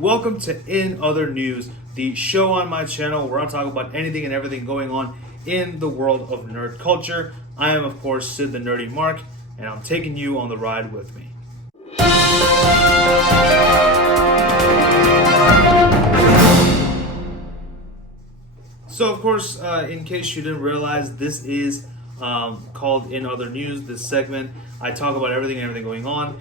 Welcome to In Other News, the show on my channel where I talk about anything and everything going on in the world of nerd culture. I am, of course, Sid the Nerdy Mark, and I'm taking you on the ride with me. So, of course, in case you didn't realize, this is called In Other News. This segment, I talk about everything going on,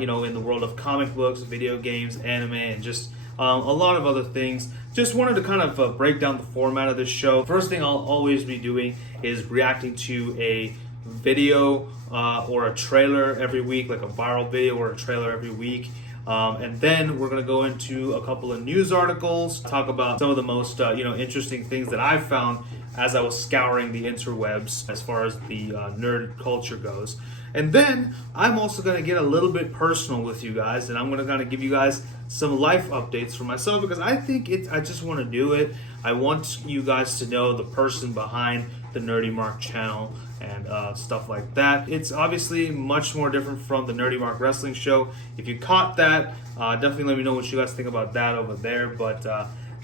in the world of comic books, video games, anime, and just a lot of other things. Just wanted to kind of break down the format of this show. First thing I'll always be doing is reacting to a video or a trailer every week, like a viral video or a trailer every week. And then we're going to go into a couple of news articles, talk about some of the most interesting things that I've found as I was scouring the interwebs as far as the nerd culture goes. And then I'm also going to get a little bit personal with you guys, and I'm going to kind of give you guys some life updates for myself because I think I just want to do it. I want you guys to know the person behind the Nerdy Mark channel and stuff like that. It's obviously much more different from the Nerdy Mark Wrestling Show. If you caught that, definitely let me know what you guys think about that over there. But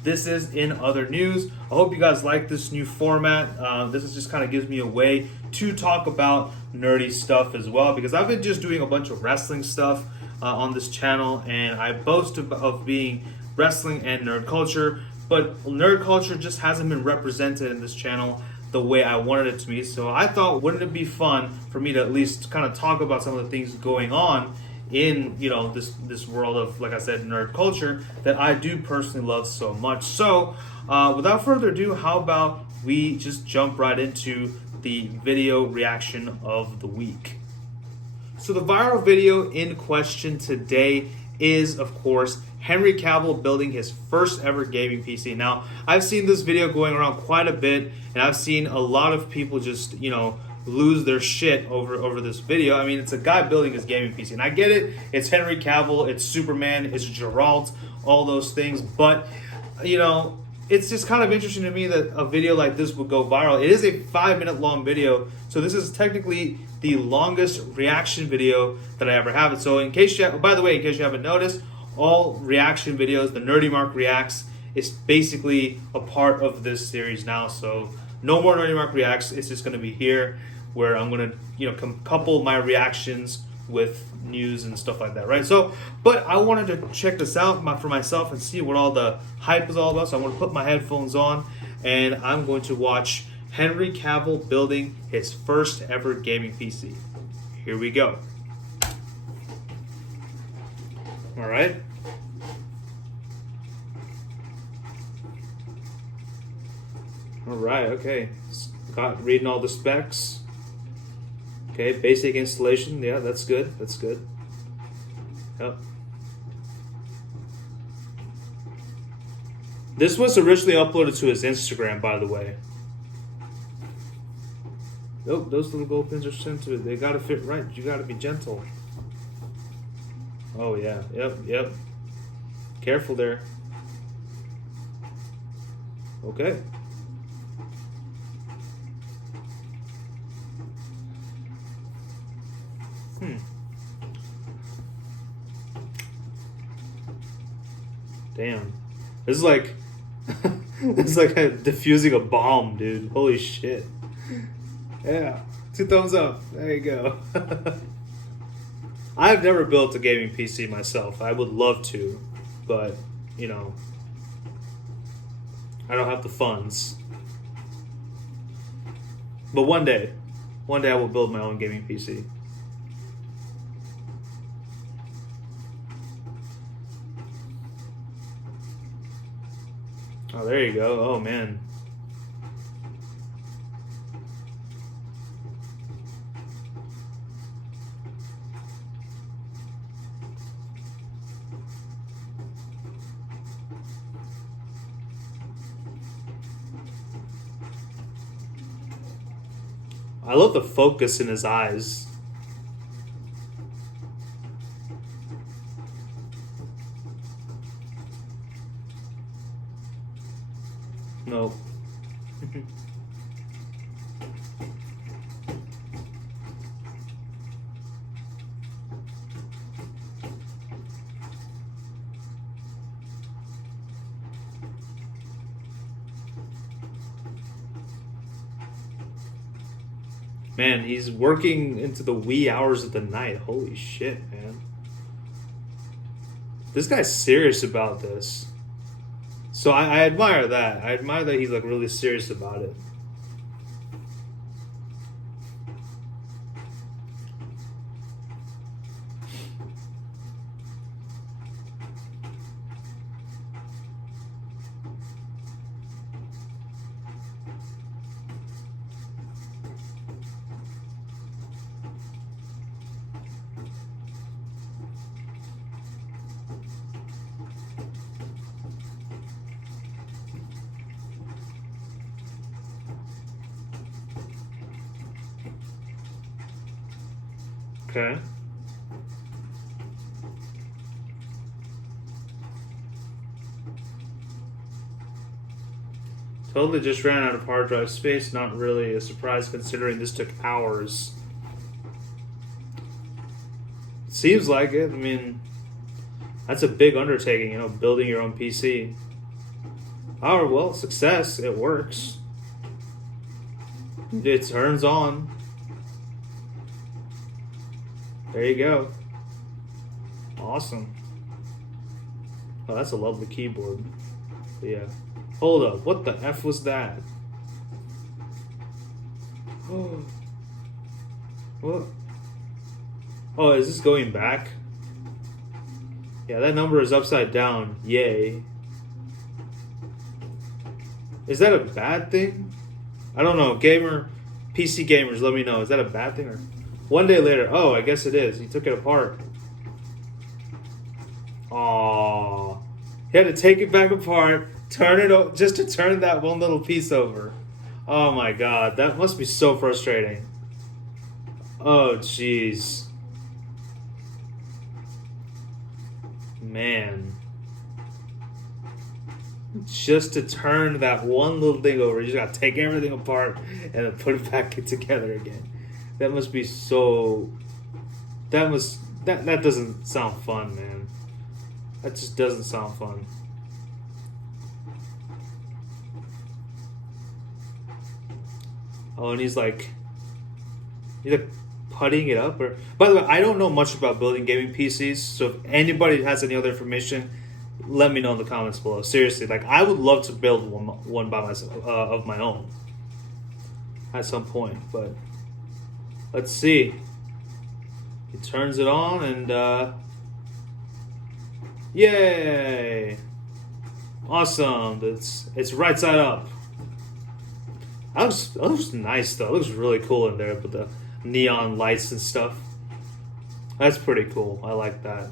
this is In Other News. I hope you guys like this new format. This is just kind of gives me a way to talk about nerdy stuff as well because I've been just doing a bunch of wrestling stuff on this channel, and I boast of being wrestling and nerd culture, but nerd culture just hasn't been represented in this channel the way I wanted it to be. So I thought, wouldn't it be fun for me to at least kind of talk about some of the things going on in this world of, like I said, nerd culture that I do personally love so much. So without further ado, how about we just jump right into the video reaction of the week. So the viral video in question today is, of course, Henry Cavill building his first ever gaming PC. Now, I've seen this video going around quite a bit, and I've seen a lot of people just, lose their shit over this video. I mean, it's a guy building his gaming PC, and I get it. It's Henry Cavill, it's Superman, it's Geralt, all those things, but, it's just kind of interesting to me that a video like this would go viral. It is a 5-minute long video, so this is technically the longest reaction video that I ever have. So in case you haven't noticed, all reaction videos, the Nerdy Mark Reacts, is basically a part of this series now. So no more Nerdy Mark Reacts. It's just going to be here where I'm going to couple my reactions with news and stuff like that, right? So, but I wanted to check this out for myself and see what all the hype is all about. So I'm going to put my headphones on and I'm going to watch Henry Cavill building his first ever gaming PC. Here we go. All right. All right, okay. Reading all the specs. Okay, basic installation. Yeah, that's good. That's good. Yep. This was originally uploaded to his Instagram, by the way. Nope, those little gold pins are sent to it. They gotta fit right. You gotta be gentle. Oh, yeah. Yep. Careful there. Okay. Damn. This is like it's like diffusing a bomb, dude. Holy shit. Yeah. 2 thumbs up. There you go. I've never built a gaming PC myself. I would love to, but I don't have the funds. But one day I will build my own gaming PC. Oh, there you go. Oh, man. I love the focus in his eyes. Nope. Man, he's working into the wee hours of the night. Holy shit, man. This guy's serious about this. So I admire that. I admire that he's like really serious about it. Okay. Totally just ran out of hard drive space. Not really a surprise considering this took hours. Seems like it. I mean, that's a big undertaking, you know, building your own PC. Oh, well, success. It works. It turns on. There you go. Awesome. Oh, that's a lovely keyboard. But yeah. Hold up. What the F was that? Oh. What? Oh, is this going back? Yeah, that number is upside down. Yay. Is that a bad thing? I don't know. PC gamers, let me know. Is that a bad thing or... One day later, oh, I guess it is. He took it apart. Aww. He had to take it back apart, turn it over, just to turn that one little piece over. Oh my god, that must be so frustrating. Oh, jeez. Man. Just to turn that one little thing over, you just gotta take everything apart and then put it back together again. That must be so... That doesn't sound fun, man. That just doesn't sound fun. Oh, and he's like puttying it up. Or by the way, I don't know much about building gaming PCs, so if anybody has any other information, let me know in the comments below. Seriously, like I would love to build one by myself of my own at some point, but let's see. He turns it on and yay! Awesome. It's right side up. That looks nice though. It looks really cool in there with the neon lights and stuff. That's pretty cool. I like that.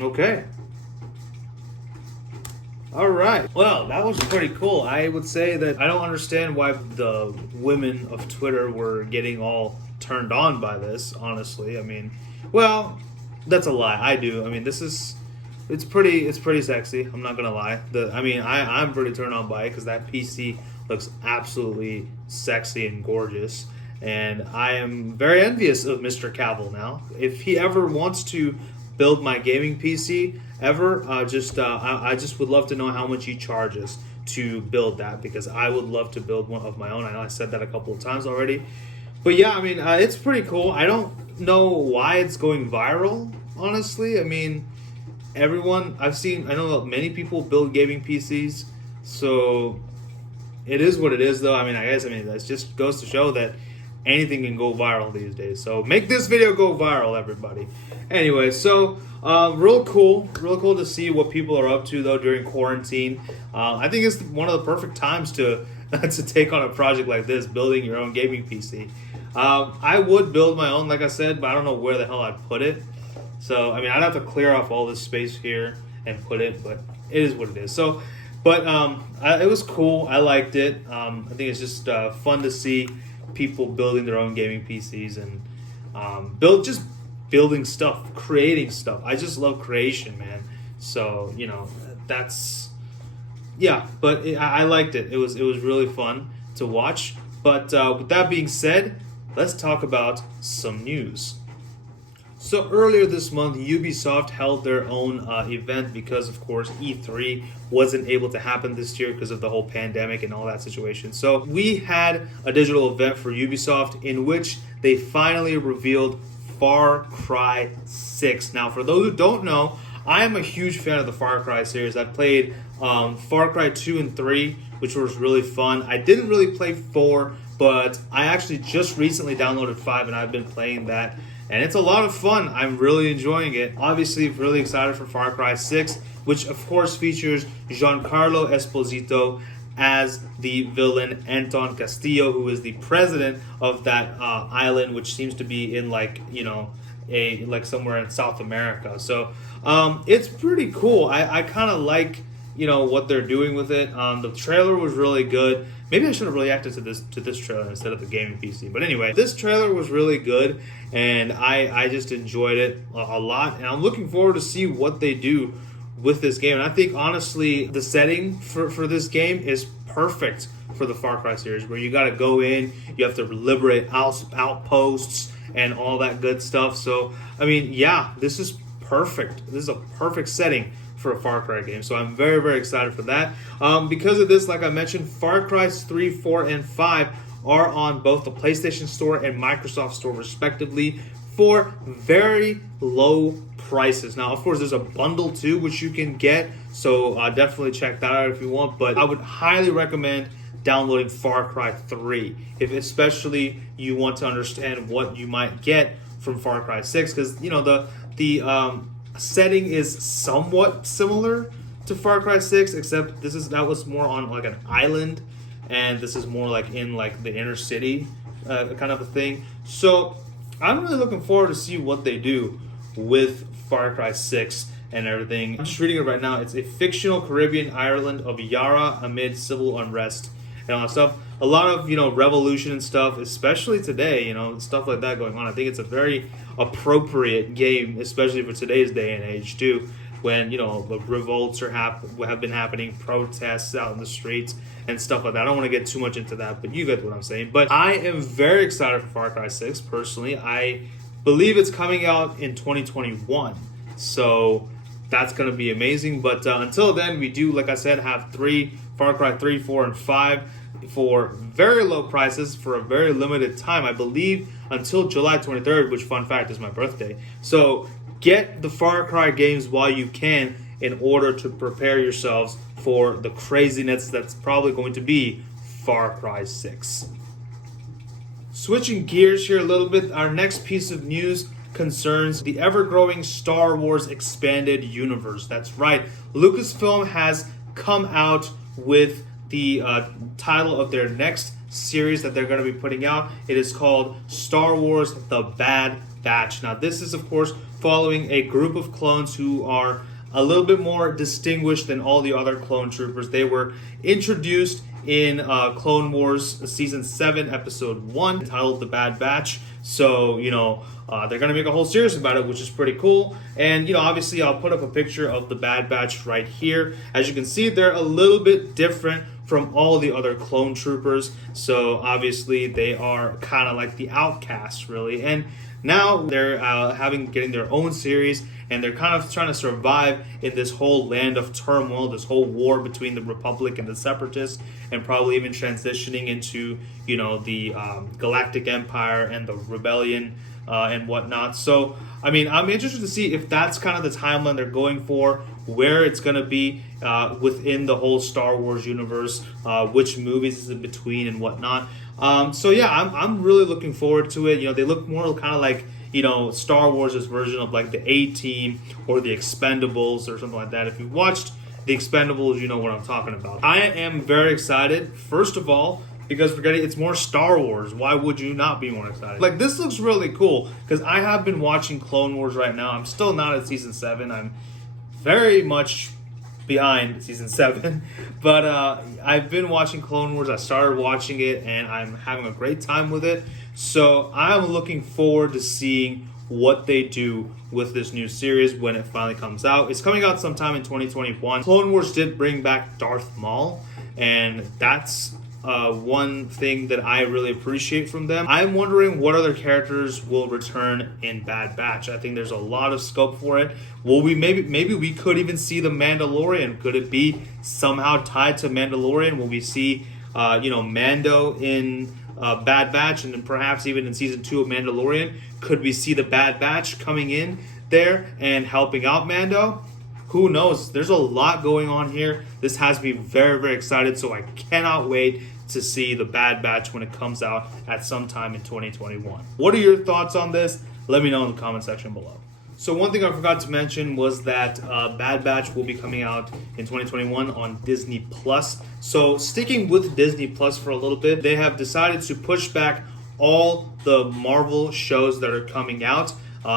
Okay. All right. Well, that was pretty cool. I would say that I don't understand why the women of Twitter were getting all turned on by this, honestly. I mean, well, that's a lie. I do. I mean, it's pretty sexy. I'm not gonna lie. I'm pretty turned on by it because that PC looks absolutely sexy and gorgeous, and I am very envious of Mr. Cavill now. If he ever wants to build my gaming PC ever, I just would love to know how much he charges to build that because I would love to build one of my own. I know I said that a couple of times already, but yeah, I mean, it's pretty cool. I don't know why it's going viral, honestly. I mean, I know that many people build gaming PCs, so it is what it is, though. I guess that just goes to show that anything can go viral these days. So make this video go viral, everybody. Anyway, so real cool to see what people are up to though during quarantine. I think it's one of the perfect times to to take on a project like this, building your own gaming PC. I would build my own, like I said, but I don't know where the hell I'd put it. So, I'd have to clear off all this space here and put it, but it is what it is. So, but it was cool. I liked it. I think it's just fun to see people building their own gaming PCs and building stuff, creating stuff. I just love creation, man. So, I liked it. It was really fun to watch. But with that being said, let's talk about some news. So earlier this month, Ubisoft held their own event because, of course, E3 wasn't able to happen this year because of the whole pandemic and all that situation. So we had a digital event for Ubisoft in which they finally revealed Far Cry 6. Now, for those who don't know, I am a huge fan of the Far Cry series. I played Far Cry 2 and 3, which was really fun. I didn't really play 4, but I actually just recently downloaded 5 and I've been playing that. And it's a lot of fun. I'm really enjoying it. Obviously, really excited for Far Cry 6, which of course features Giancarlo Esposito as the villain Anton Castillo, who is the president of that island, which seems to be in somewhere in South America. So it's pretty cool. I kind of like what they're doing with it. The trailer was really good. Maybe I should have reacted to this trailer instead of the gaming PC. But anyway, this trailer was really good, and I just enjoyed it a lot. And I'm looking forward to see what they do with this game. And I think, honestly, the setting for this game is perfect for the Far Cry series, where you got to go in, you have to liberate outposts and all that good stuff. So, I mean, yeah, this is perfect. This is a perfect setting for a Far Cry game. So I'm very, very excited for that. Because of this, like I mentioned, Far Cry 3, 4, and 5 are on both the PlayStation Store and Microsoft Store respectively for very low prices. Now, of course, there's a bundle too, which you can get. So definitely check that out if you want. But I would highly recommend downloading Far Cry 3, if especially you want to understand what you might get from Far Cry 6, because the setting is somewhat similar to Far Cry 6, except that was more on like an island, and this is more like in like the inner city kind of a thing. So I'm really looking forward to see what they do with Far Cry 6 and everything. I'm just reading it right now. It's a fictional Caribbean island of Yara amid civil unrest and all that stuff. A lot of revolution and stuff, especially today, stuff like that going on. I think it's a very appropriate game, especially for today's day and age too, when the revolts have been happening, protests out in the streets and stuff like that. I don't want to get too much into that, but you get what I'm saying. But I am very excited for Far Cry 6 personally. I believe it's coming out in 2021, so that's going to be amazing. But until then, we do, like I said, have Far Cry 3, 4, and 5 for very low prices for a very limited time. I believe until July 23rd, which, fun fact, is my birthday. So get the Far Cry games while you can in order to prepare yourselves for the craziness that's probably going to be Far Cry 6. Switching gears here a little bit, our next piece of news concerns the ever-growing Star Wars expanded universe. That's right, Lucasfilm has come out with the title of their next series that they're going to be putting out. It is called Star Wars The Bad Batch. Now, this is, of course, following a group of clones who are a little bit more distinguished than all the other clone troopers. They were introduced in Clone Wars Season 7, Episode 1, titled The Bad Batch. So, they're going to make a whole series about it, which is pretty cool. And, obviously, I'll put up a picture of the Bad Batch right here. As you can see, they're a little bit different from all the other clone troopers. So, obviously, they are kind of like the outcasts, really. And now they're getting their own series, and they're kind of trying to survive in this whole land of turmoil, this whole war between the Republic and the Separatists, and probably even transitioning into, the Galactic Empire and the Rebellion and whatnot. So, I mean, I'm interested to see if that's kind of the timeline they're going for, where it's going to be within the whole Star Wars universe, which movies is in between and whatnot. So yeah, I'm really looking forward to it. They look more kind of like, Star Wars' version of like the A-Team or the Expendables or something like that. If you watched the Expendables, you know what I'm talking about. I am very excited, first of all, because it's more Star Wars. Why would you not be more excited? Like, this looks really cool, because I have been watching Clone Wars right now. I'm still not at Season 7. I'm very much behind Season 7. But I've been watching Clone Wars. I started watching it, and I'm having a great time with it. So I'm looking forward to seeing what they do with this new series when it finally comes out. It's coming out sometime in 2021. Clone Wars did bring back Darth Maul, and that's one thing that I really appreciate from them. I'm wondering what other characters will return in Bad Batch. I think there's a lot of scope for it. Will we maybe we could even see the Mandalorian? Could it be somehow tied to Mandalorian? Will we see Mando in Bad Batch, and then perhaps even in season 2 of Mandalorian? Could we see the Bad Batch coming in there and helping out Mando? Who knows? There's a lot going on here. This has me very, very excited, so I cannot wait to see the Bad Batch when it comes out at some time in 2021. What are your thoughts on this? Let me know in the comment section below. So one thing I forgot to mention was that Bad Batch will be coming out in 2021 on Disney Plus. So sticking with Disney Plus for a little bit, they have decided to push back all the Marvel shows that are coming out.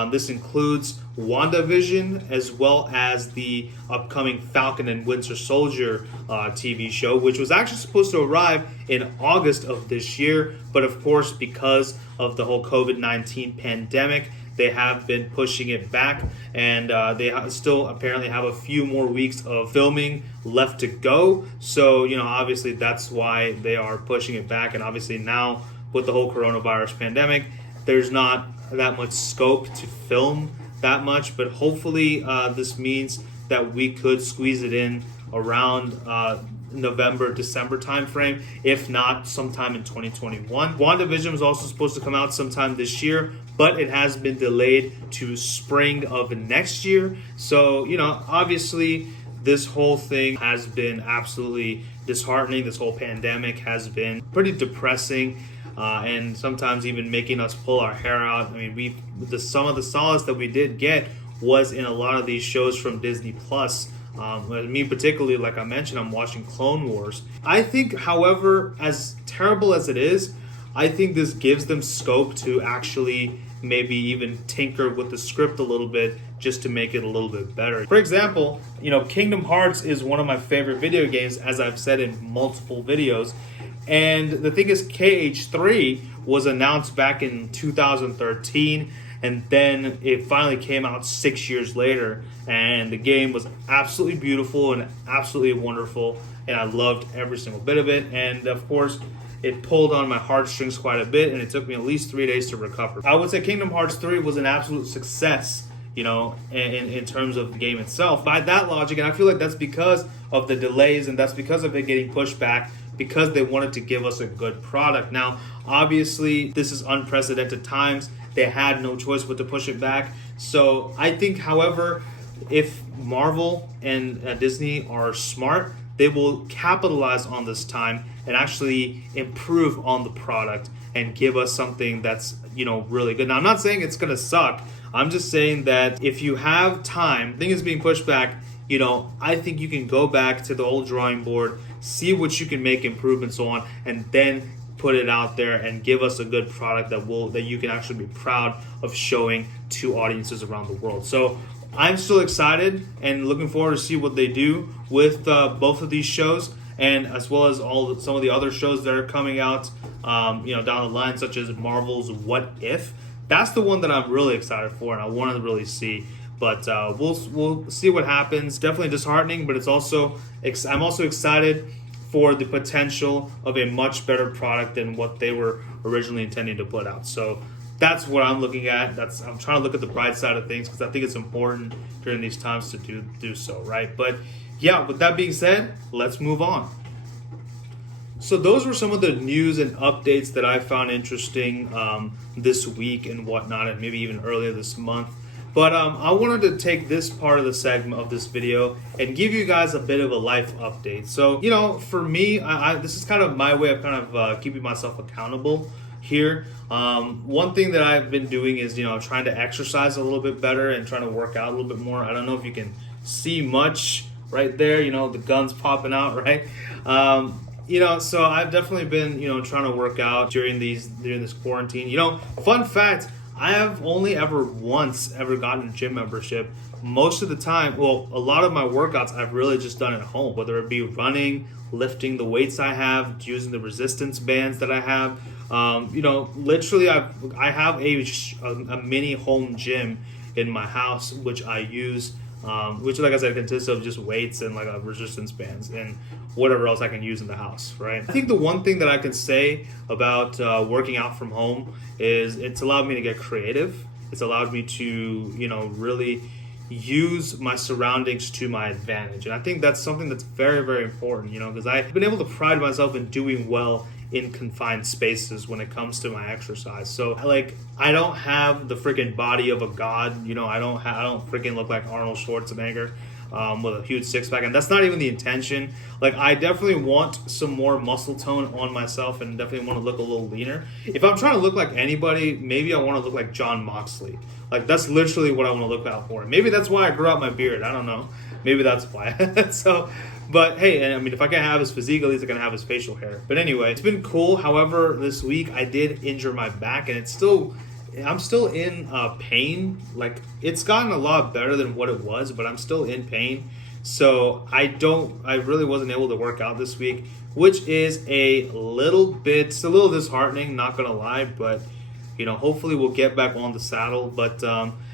This includes WandaVision as well as the upcoming Falcon and Winter Soldier TV show, which was actually supposed to arrive in August of this year. But of course, because of the whole COVID-19 pandemic, they have been pushing it back, and they still apparently have a few more weeks of filming left to go. So, obviously that's why they are pushing it back. And obviously now with the whole coronavirus pandemic, there's not that much scope to film that much, but hopefully this means that we could squeeze it in around November, December timeframe, if not sometime in 2021. WandaVision was also supposed to come out sometime this year, but it has been delayed to spring of next year. So, obviously this whole thing has been absolutely disheartening. This whole pandemic has been pretty depressing. And sometimes even making us pull our hair out. I mean, some of the solace that we did get was in a lot of these shows from Disney Plus. Me particularly, like I mentioned, I'm watching Clone Wars. I think, however, as terrible as it is, I think this gives them scope to actually maybe even tinker with the script a little bit just to make it a little bit better. For example, Kingdom Hearts is one of my favorite video games, as I've said in multiple videos. And the thing is, KH3 was announced back in 2013, and then it finally came out 6 years later, and the game was absolutely beautiful and absolutely wonderful, and I loved every single bit of it. And of course, it pulled on my heartstrings quite a bit, and it took me at least 3 days to recover. I would say Kingdom Hearts 3 was an absolute success, in terms of the game itself. By that logic, and I feel like that's because of the delays, and that's because of it getting pushed back, because they wanted to give us a good product. Now, obviously, this is unprecedented times. They had no choice but to push it back. So I think, however, if Marvel and Disney are smart, they will capitalize on this time and actually improve on the product and give us something that's, really good. Now, I'm not saying it's going to suck. I'm just saying that if you have time, things being pushed back, I think you can go back to the old drawing board, see what you can make improvements on, and then put it out there and give us a good product that you can actually be proud of showing to audiences around the world. So I'm still excited and looking forward to see what they do with both of these shows, and as well as some of the other shows that are coming out, down the line, such as Marvel's What If. That's the one that I'm really excited for, and I want to really see. But we'll see what happens. Definitely disheartening, but I'm also excited for the potential of a much better product than what they were originally intending to put out. So that's what I'm looking at. I'm trying to look at the bright side of things, because I think it's important during these times to do so, right? But yeah, with that being said, let's move on. So those were some of the news and updates that I found interesting this week and whatnot, and maybe even earlier this month. But I wanted to take this part of the segment of this video and give you guys a bit of a life update. So, for me, this is kind of my way of kind of keeping myself accountable here. One thing that I've been doing is, trying to exercise a little bit better and trying to work out a little bit more. I don't know if you can see much right there, the guns popping out, right? So I've definitely been, trying to work out during this quarantine. Fun fact, I have only once ever gotten a gym membership. Most of the time, a lot of my workouts I've really just done at home, whether it be running, lifting the weights I have, using the resistance bands that I have. Literally I have a mini home gym in my house, which I use which, like I said, consists of just weights and like a resistance bands and whatever else I can use in the house, right? I think the one thing that I can say about working out from home is it's allowed me to get creative. It's allowed me to, really use my surroundings to my advantage. And I think that's something that's very, very important, because I've been able to pride myself in doing well in confined spaces when it comes to my exercise. So like, I don't have the freaking body of a god, I don't freaking look like Arnold Schwarzenegger with a huge six pack, and that's not even the intention. Like, I definitely want some more muscle tone on myself and definitely want to look a little leaner. If I'm trying to look like anybody, maybe I want to look like John Moxley. Like, that's literally what I want to look out for. Maybe that's why I grew out my beard. I don't know. Maybe that's why. But hey, I mean, if I can't have his physique, at least I can have his facial hair. But anyway, it's been cool. However, this week I did injure my back, and I'm still in pain. Like, it's gotten a lot better than what it was, but I'm still in pain. So I really wasn't able to work out this week, which is a little disheartening, not gonna lie, but hopefully we'll get back on the saddle. But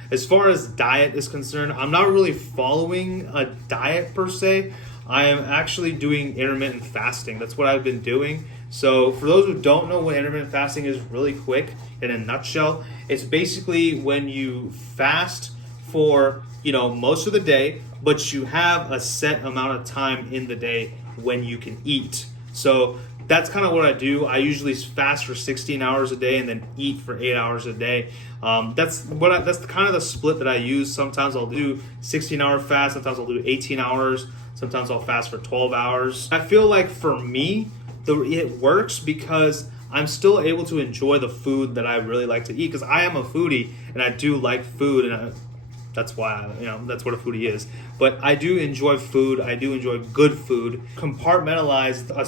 as far as diet is concerned, I'm not really following a diet per se. I am actually doing intermittent fasting. That's what I've been doing. So for those who don't know what intermittent fasting is, really quick, in a nutshell, it's basically when you fast for, most of the day, but you have a set amount of time in the day when you can eat. So that's kind of what I do. I usually fast for 16 hours a day and then eat for 8 hours a day. That's kind of the split that I use. Sometimes I'll do 16-hour fast. Sometimes I'll do 18 hours. Sometimes I'll fast for 12 hours. I feel like for me, it works because I'm still able to enjoy the food that I really like to eat, because I am a foodie and I do like food, and that's why that's what a foodie is. But I do enjoy food. I do enjoy good food. Compartmentalize a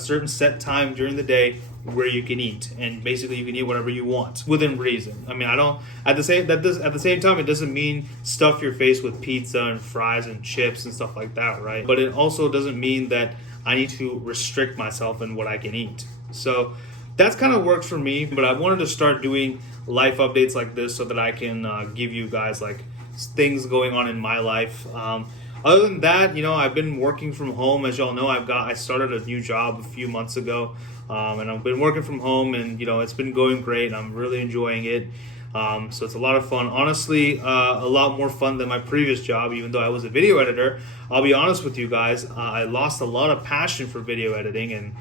certain set time during the day where you can eat, and basically you can eat whatever you want within reason. I mean, I don't at the same time, it doesn't mean stuff your face with pizza and fries and chips and stuff like that, right? But it also doesn't mean that I need to restrict myself in what I can eat. So that's kind of worked for me, but I wanted to start doing life updates like this so that I can give you guys like things going on in my life. Other than that, I've been working from home. As y'all know, I started a new job a few months ago, and I've been working from home, and it's been going great, and I'm really enjoying it. So it's a lot of fun. Honestly, a lot more fun than my previous job, even though I was a video editor. I'll be honest with you guys, I lost a lot of passion for video editing, and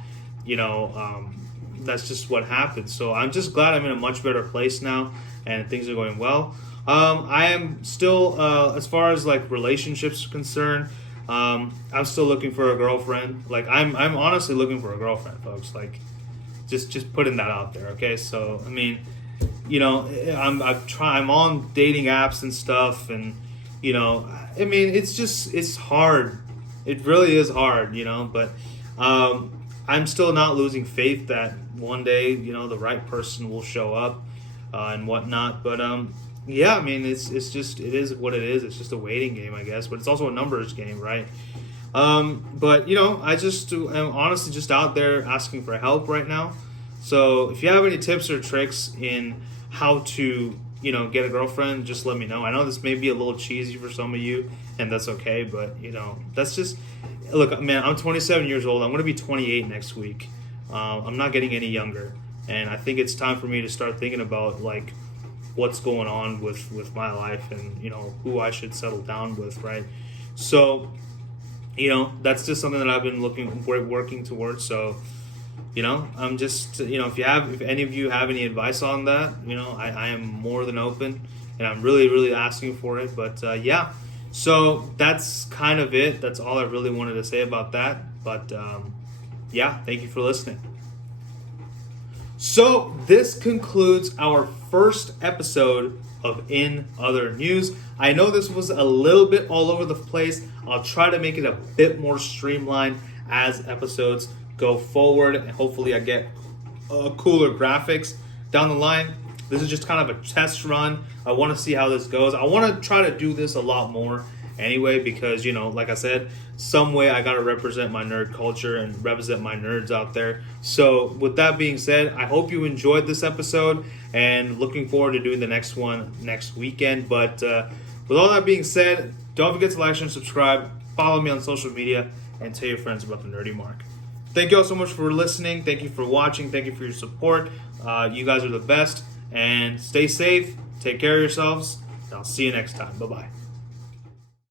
that's just what happened. So I'm just glad I'm in a much better place now, and things are going well. I am still, as far as like relationships are concerned, I'm still looking for a girlfriend. Like, I'm honestly looking for a girlfriend, folks. Like, just putting that out there, okay? So I mean, I'm on dating apps and stuff, and I mean, it's hard. It really is hard, but I'm still not losing faith that one day, the right person will show up and whatnot. But yeah, I mean, it is what it is. It's just a waiting game, I guess. But it's also a numbers game, right? But I'm honestly just out there asking for help right now. So if you have any tips or tricks in how to, get a girlfriend, just let me know. I know this may be a little cheesy for some of you, and that's okay. But that's just, look, man, I'm 27 years old. I'm going to be 28 next week. I'm not getting any younger, and I think it's time for me to start thinking about like what's going on with my life, and who I should settle down with, right? So that's just something that I've been working towards. So I'm just if any of you have any advice on that, I am more than open, and I'm really asking for it. But yeah, so that's kind of it. That's all I really wanted to say about that. But yeah, thank you for listening. So this concludes our first episode of In Other News. I know this was a little bit all over the place. I'll try to make it a bit more streamlined as episodes go forward, and hopefully I get cooler graphics down the line. This is just kind of a test run. I want to see how this goes. I want to try to do this a lot more anyway, because like I said, some way I got to represent my nerd culture and represent my nerds out there. So with that being said, I hope you enjoyed this episode, and looking forward to doing the next one next weekend. But With all that being said, don't forget to like, share, and subscribe. Follow me on social media, and tell your friends about the Nerdy Mark. Thank you all so much for listening. Thank you for watching. Thank you for your support. You guys are the best. And stay safe. Take care of yourselves. And I'll see you next time. Bye-bye.